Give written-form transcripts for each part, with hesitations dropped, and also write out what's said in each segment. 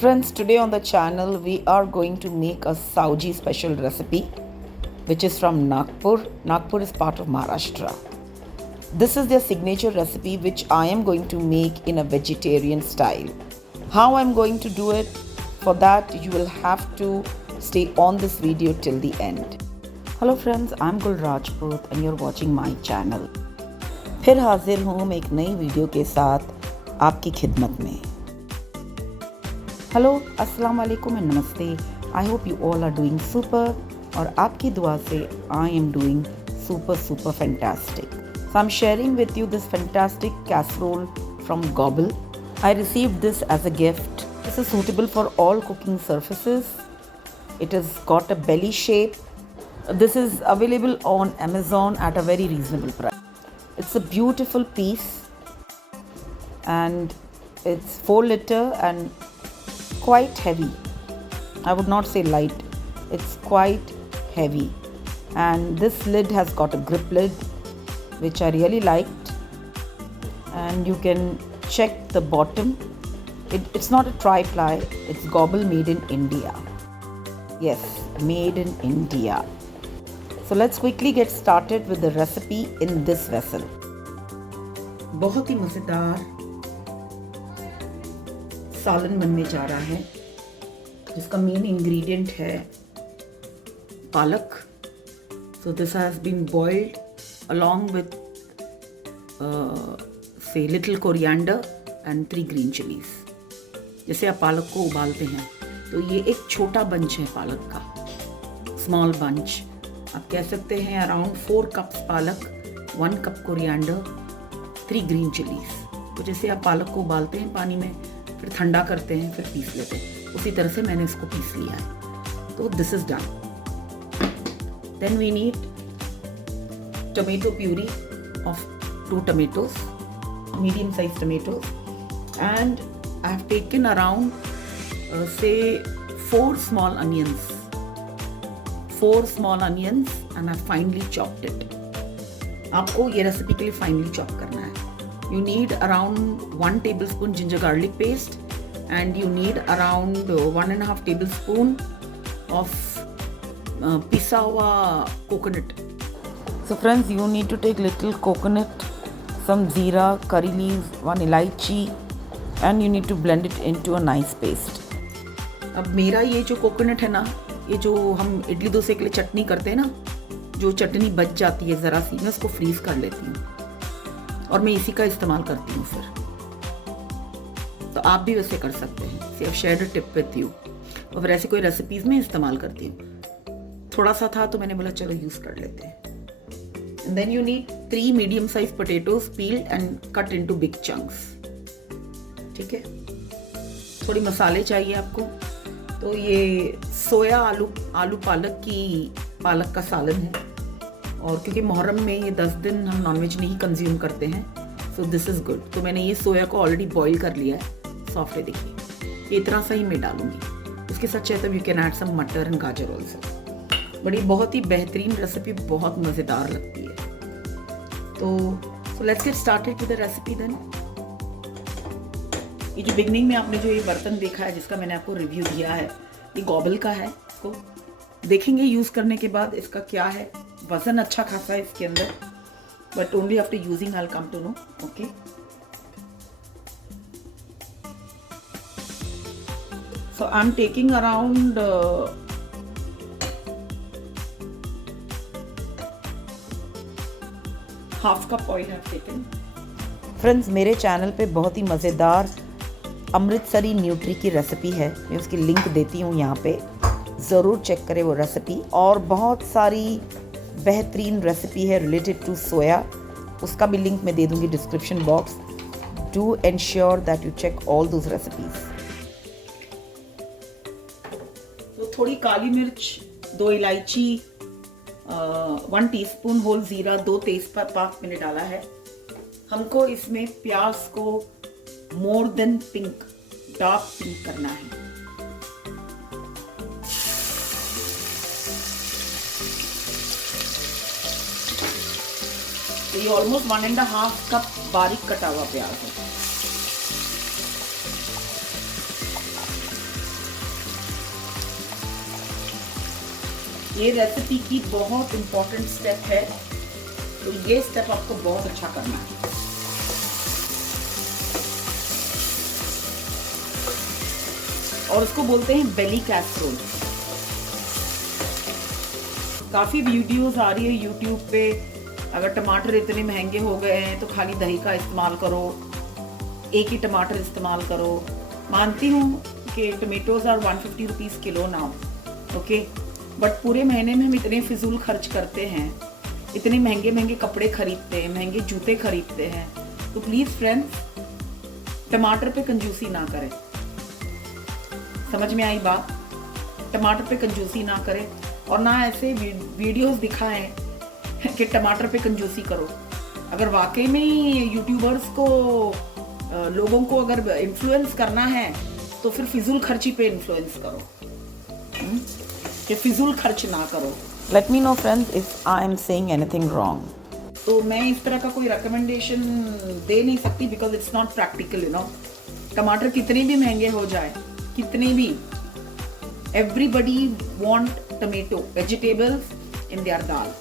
Friends, today on the channel we are going to make a Sauji special recipe which is from Nagpur. Nagpur is part of Maharashtra. This is their signature recipe which I am going to make in a vegetarian style. How I'm going to do it, for that you will have to stay on this video till the end. Hello friends, I'm Gul Rajput and you're watching my channel. फिर हाजिर हूँ मैं एक नई video के साथ आपकी खिदमत में. हेलो, अस्सलाम वालेकुम एंड नमस्ते. I hope you all are doing super और आपकी दुआ से I am doing super fantastic. So I am sharing with you this fantastic casserole from Gobble. I received this as a gift. This is suitable for all cooking surfaces. It has got a belly shape. This is available on Amazon at a very reasonable price. It's a beautiful piece and it's 4 liter and quite heavy. I would not say light. It's quite heavy. And this lid has got a grip lid which I really liked. And you can check the bottom. It's not a tri-ply. It's Gobble made in India. Yes, made in India. So let's quickly get started with the recipe in this vessel. बहुत ही मज़ेदार सालन बनने जा रहा है जिसका main ingredient है पालक. So this has been boiled along with say little coriander and 3 green chilies. जैसे आप पालक को उबालते हैं तो ये एक छोटा बंच है पालक का, स्मॉल बंच. आप कह सकते हैं अराउंड 4 कप्स पालक, 1 कप कोरिएंडर, 3 ग्रीन चिलीज. तो जैसे आप पालक को उबालते हैं पानी में, फिर ठंडा करते हैं, फिर पीस लेते हैं, उसी तरह से मैंने इसको पीस लिया है. तो this is done. Then we need tomato puree of 2 tomatoes, medium sized tomatoes, and I have taken around say 4 small onions and I finely chopped it. आपको ये रेसिपी के लिए फाइनली चॉप करना है. You need around 1 tablespoon ginger garlic paste and you need around 1.5 tablespoon of pisa hua coconut. So friends, you need to take little coconut, some jeera, curry leaves, 1 elaichi and you need to blend it into a nice paste. अब मेरा ये जो coconut है ना, ये जो हम इडली डोसे के लिए चटनी करते हैं ना, जो चटनी बच जाती है ज़रा सी, मैं उसको फ्रीज़ कर लेती हूँ और मैं इसी का इस्तेमाल करती हूँ फिर. तो आप भी वैसे कर सकते हैं. See I shared a tip with you. और फिर ऐसी कोई रेसिपीज़ में इस्तेमाल करती हूँ. थोड़ा सा था तो मैंने बोला चलो यूज़ कर लेते हैं. And then you need 3 medium size potatoes peeled and cut into big chunks. ठीक है. थोड़ी मसाले चाहिए आपको. तो ये सोया आलू पालक का सालन है और क्योंकि मुहर्रम में ये 10 दिन हम नॉनवेज नहीं कंज्यूम करते हैं, सो दिस इज़ गुड. तो मैंने ये सोया को ऑलरेडी बॉईल कर लिया है. सॉफ्ट है, देखिए. ये इतना सा ही मैं डालूंगी. उसके साथ चाहे तो यू कैन ऐड सम मटर एंड गाजर ऑल्सो. बड़ी बहुत ही बेहतरीन रेसिपी, बहुत मज़ेदार लगती है. तो let's get started with the recipe then. ये जो बिगनिंग में आपने जो ये बर्तन देखा है जिसका मैंने आपको रिव्यू दिया है, ये गॉबल का है. इसको देखेंगे यूज़ करने के बाद इसका क्या है. वज़न अच्छा खासा है इसके अंदर, but only after using I will come to know. Okay. So I am taking around half cup oil have taken. Friends, मेरे चैनल पे बहुत ही मज़ेदार अमृतसरी न्यूट्री की रेसिपी है. मैं उसकी लिंक देती हूँ यहाँ पे, ज़रूर चेक करें वो रेसिपी. और बहुत सारी बेहतरीन रेसिपी है रिलेटेड टू सोया, उसका भी लिंक मैं दे दूँगी description box. Do ensure that you check all those recipes. तो थोड़ी काली मिर्च, 2 इलायची, 1 टीस्पून होल ज़ीरा, 2 तेज़पात मैंने डाला है. हमको इसमें प्याज को more than pink, dark pink करना है. तो ये ऑलमोस्ट 1.5 कप बारीक कटा हुआ प्याज है. ये रेसिपी की बहुत इम्पोर्टेंट स्टेप है, तो ये स्टेप आपको बहुत अच्छा करना है। और उसको बोलते हैं बेली कैसरोल। काफ़ी वीडियोस आ रही है यूट्यूब पे, अगर टमाटर इतने महंगे हो गए हैं तो खाली दही का इस्तेमाल करो, एक ही टमाटर इस्तेमाल करो। मानती हूँ कि tomatoes are 150 rupees kilo now, okay, but पूरे महीने में हम इतने फिजूल खर्च करते हैं, इतने महंगे महंगे कपड़े खरीदते हैं, महंगे जूते खरीदते हैं, तो प्लीज़ फ्रेंड्स टमाटर पे कंजूसी ना करें। समझ में आई बात? टमाटर पे कंजूसी ना करें, और ना ऐसे वीडियोस दिखाएं कि टमाटर पे कंजूसी करो। अगर वाकई में यूट्यूबर्स को, लोगों को अगर इन्फ्लुएंस करना है तो फिर फिजूल खर्ची पे इन्फ्लुएंस करो, कि फिजूल खर्च ना करो। Let me know friends if I am saying anything wrong. तो मैं इस तरह का कोई रिकमेंडेशन दे नहीं सकती, because it's not practical, you know. टमाटर कितने भी महंगे हो जाए, कितने भी, everybody want tomato vegetables in their dal.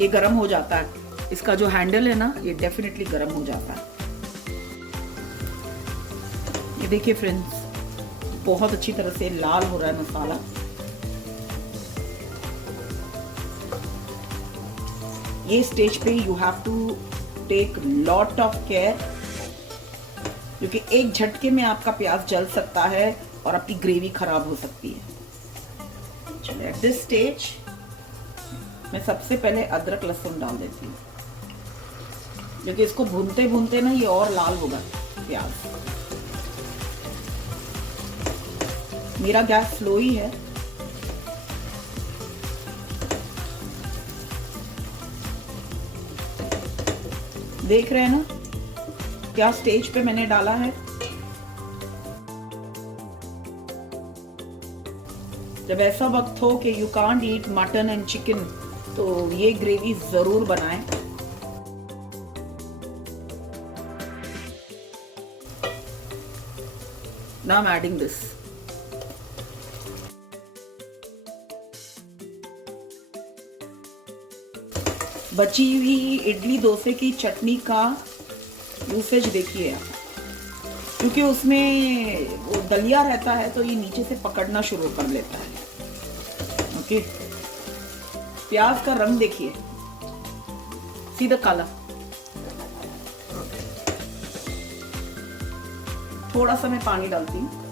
ये गर्म हो जाता है, इसका जो हैंडल है ना, ये डेफिनेटली गर्म हो जाता है। ये देखिए फ्रेंड्स, बहुत अच्छी तरह से लाल हो रहा है मसाला। ये स्टेज पे you have to take lot of care, क्योंकि एक झटके में आपका प्याज जल सकता है और आपकी ग्रेवी खराब हो सकती है। चलिए, एट दिस स्टेज मैं सबसे पहले अदरक लहसुन डाल देती हूँ, क्योंकि इसको भूनते भूनते ना ये और लाल होगा प्याज। मेरा गैस स्लो ही है। देख रहे हैं ना क्या स्टेज पे मैंने डाला है। जब ऐसा वक्त हो कि you can't eat mutton and chicken, तो ये ग्रेवी जरूर बनाएं। Now I'm adding this. बची हुई इडली डोसे की चटनी का यूसेज देखिए आप, क्योंकि उसमें वो दलिया रहता है तो ये नीचे से पकड़ना शुरू कर लेता है। ओके, प्याज का रंग देखिए, सीधा काला। थोड़ा सा मैं पानी डालती हूँ,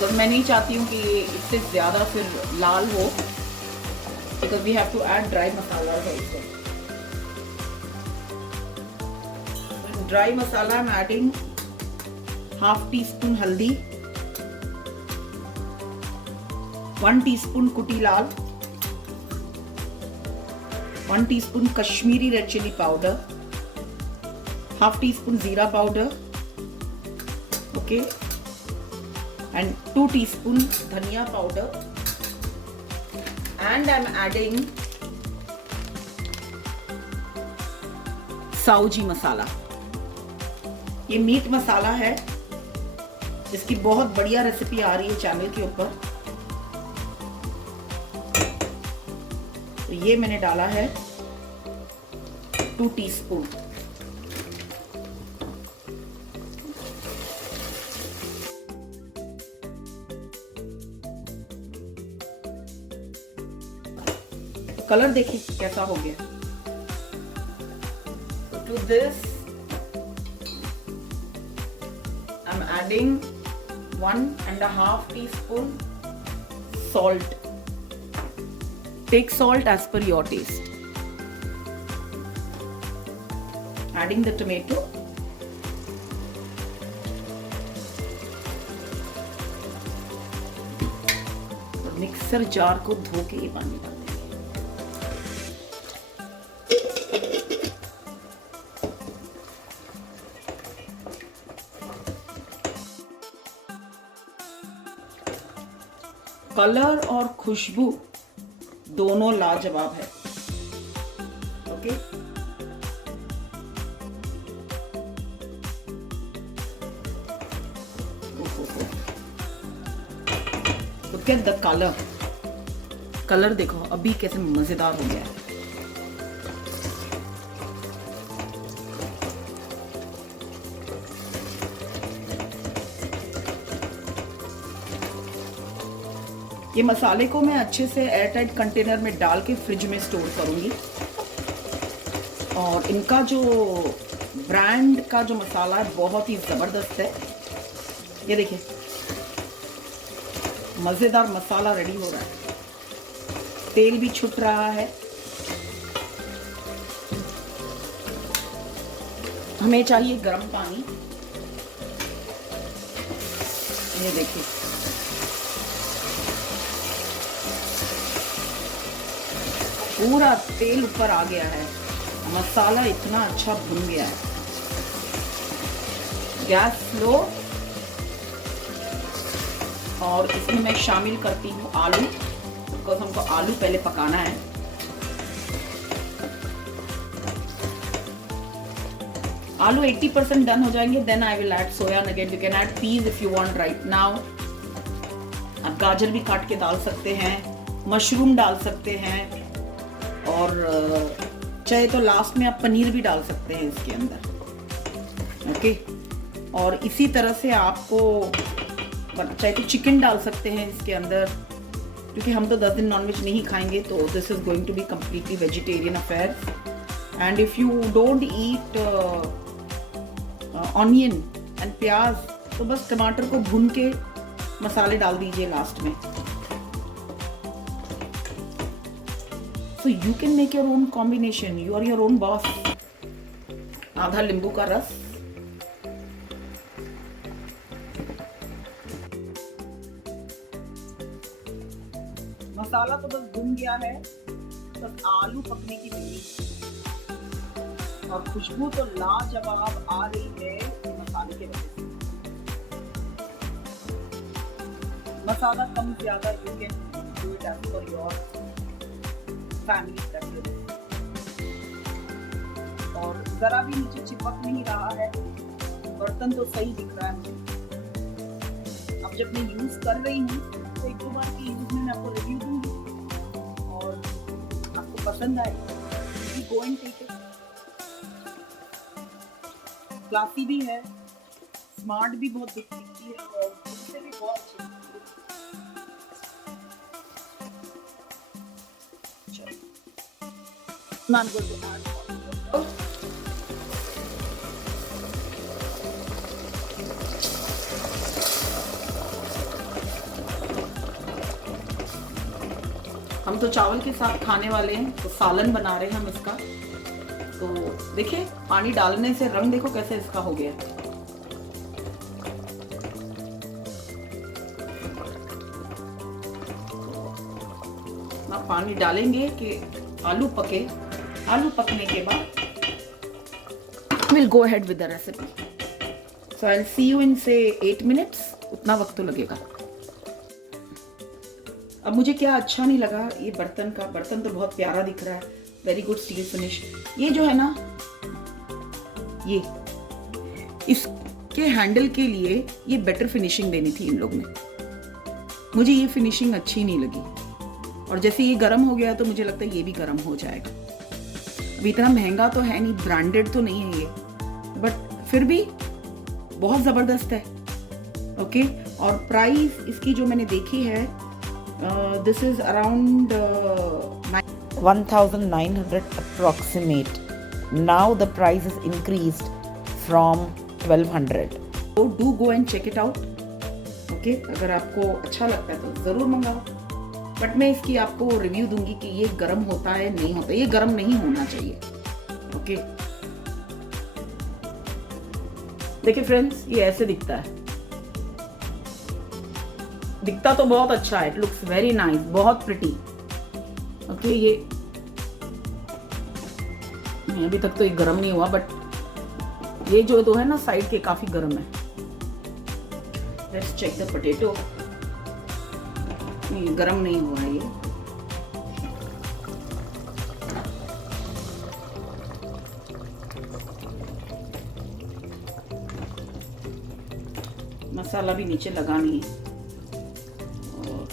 तो मैं नहीं चाहती हूँ कि इससे ज़्यादा फिर लाल हो, because we have to add dry masala also. Dry masala I am adding half टी स्पून हल्दी, 1 टीस्पून कुटी लाल, 1 teaspoon Kashmiri red chilli powder, half टी स्पून jeera powder, okay, and 2 teaspoon dhania powder, and I'm adding Saoji masala. ये मीट मसाला है, इसकी बहुत बढ़िया रेसिपी आ रही है चैनल के ऊपर। तो ये मैंने डाला है 2 टीस्पून। कलर देखिए कैसा हो गया। To this I am adding 1.5 teaspoon salt. Take salt as per your taste. Adding the tomato. और मिक्सर जार को धो के ये पानी डाल। कलर और खुशबू दोनों लाजवाब है। Okay, look at the colour देखो अभी कैसे मजेदार हो गया है। ये मसाले को मैं अच्छे से एयरटाइट कंटेनर में डाल के फ्रिज में स्टोर करूंगी। और इनका जो ब्रांड का जो मसाला है बहुत ही ज़बरदस्त है। ये देखिए मज़ेदार मसाला रेडी हो रहा है, तेल भी छूट रहा है। हमें चाहिए गर्म पानी। ये देखिए पूरा तेल ऊपर आ गया है, मसाला इतना अच्छा भुन गया है। Gas slow. और इसमें मैं शामिल करती हूँ आलू, बिकॉज हमको आलू पहले पकाना है। आलू 80% डन हो जाएंगे, then I will add soya nugget. You can add peas if you want right now. आप गाजर भी काट के डाल सकते हैं, मशरूम डाल सकते हैं, और चाहे तो लास्ट में आप पनीर भी डाल सकते हैं इसके अंदर। ओके, और इसी तरह से आपको चाहे तो चिकन डाल सकते हैं इसके अंदर, क्योंकि हम तो 10 दिन नॉनवेज नहीं खाएंगे, तो this is going to be completely vegetarian affair. And if you don't eat onion and प्याज, तो बस टमाटर को भून के मसाले डाल दीजिए लास्ट में। So you can make your own combination. You are your own boss. आधा नींबू का रस, मसाला तो बस भुन गया है, बस आलू पकने की देरी और खुशबू तो लाजवाब आ रही है मसाले के वजह से। मसाला कम ज्यादा you can do it as per your family preference. और जरा भी नीचे चिपक नहीं रहा है, बर्तन तो सही दिख रहा है मुझे। अब जब मैं यूज कर रही हूँ तो 1-2 बार के यूज में मैं आपको रिव्यू दूंगी, और आपको पसंद आएगी go and take it. Classy भी है, स्मार्ट भी बहुत दिखती है, और उससे भी बहुत अच्छी। I'm going to add water. हम तो चावल के साथ खाने वाले हैं, तो सालन बना रहे हैं हम इसका। तो देखिए पानी डालने से रंग देखो कैसे इसका हो गया। ना पानी डालेंगे कि आलू पके। आलू पकने के बाद we'll go ahead with the recipe. So I'll see you in say 8 minutes. उतना वक्त तो लगेगा। अब मुझे क्या अच्छा नहीं लगा ये बर्तन का, बर्तन तो बहुत प्यारा दिख रहा है, वेरी गुड स्टील फिनिश। ये जो है ना, ये इसके हैंडल के लिए ये बेटर फिनिशिंग देनी थी इन लोग ने। मुझे ये फिनिशिंग अच्छी नहीं लगी, और जैसे ये गर्म हो गया तो मुझे लगता है ये भी गर्म हो जाएगा। अभी इतना महंगा तो है नहीं, ब्रांडेड तो नहीं है ये, बट फिर भी बहुत ज़बरदस्त है। ओके, और प्राइस इसकी जो मैंने देखी है, this is around 1900 approximate. Now the price is increased from 1200। तो do go and check it out. Okay, अगर आपको अच्छा लगता है तो ज़रूर मंगाओ, बट मैं इसकी आपको रिव्यू दूंगी कि ये गर्म होता है नहीं होता। ये गर्म नहीं होना चाहिए। ओके, देखिए फ्रेंड्स, ये ऐसे दिखता है। दिखता तो बहुत अच्छा है, इट लुक्स वेरी नाइस, बहुत प्रिटी। ओके, ये अभी तक तो ये गर्म नहीं हुआ, बट ये जो तो है ना साइड के काफी गर्म है। Let's check the potato. ये गर्म नहीं हुआ है ये। मसाला भी नीचे लगा नहीं है, और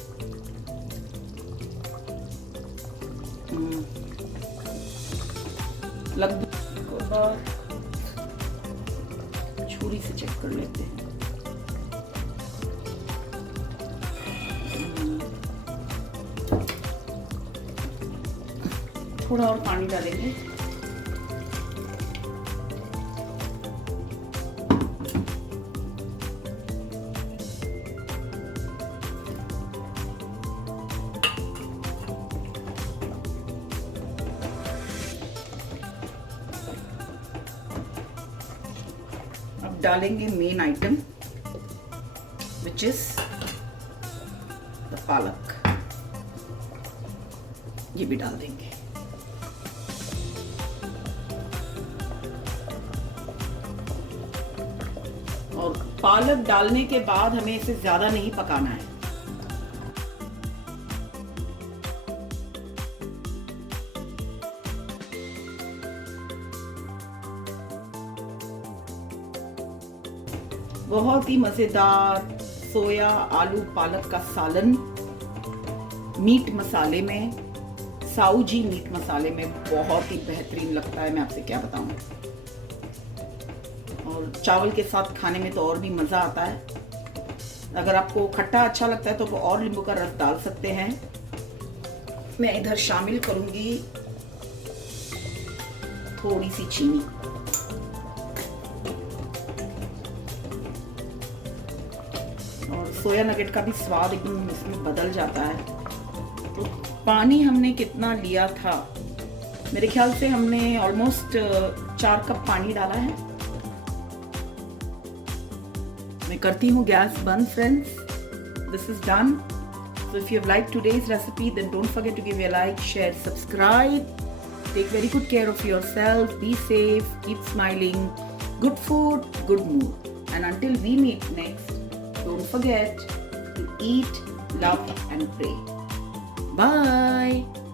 लगभग छुरी से चेक कर लेते हैं। थोड़ा और पानी डालेंगे। अब डालेंगे main item which is the पालक। ये भी डाल देंगे। और पालक डालने के बाद हमें इसे ज्यादा नहीं पकाना है। बहुत ही मजेदार सोया आलू पालक का सालन मीट मसाले में, साऊ जी मीट मसाले में बहुत ही बेहतरीन लगता है, मैं आपसे क्या बताऊं। और चावल के साथ खाने में तो और भी मज़ा आता है। अगर आपको खट्टा अच्छा लगता है तो और नींबू का रस डाल सकते हैं। मैं इधर शामिल करूंगी थोड़ी सी चीनी। और सोया नगेट का भी स्वाद एकदम इसमें बदल जाता है। तो पानी हमने कितना लिया था, मेरे ख्याल से हमने ऑलमोस्ट 4 कप पानी डाला है। मैं करती हूँ गैस बंद friends. This is done. So if you have liked today's recipe, then don't forget to give a like, share, subscribe. Take very good care of yourself. Be safe. Keep smiling. Good food, good mood. And until we meet next, don't forget to eat, love and pray. Bye.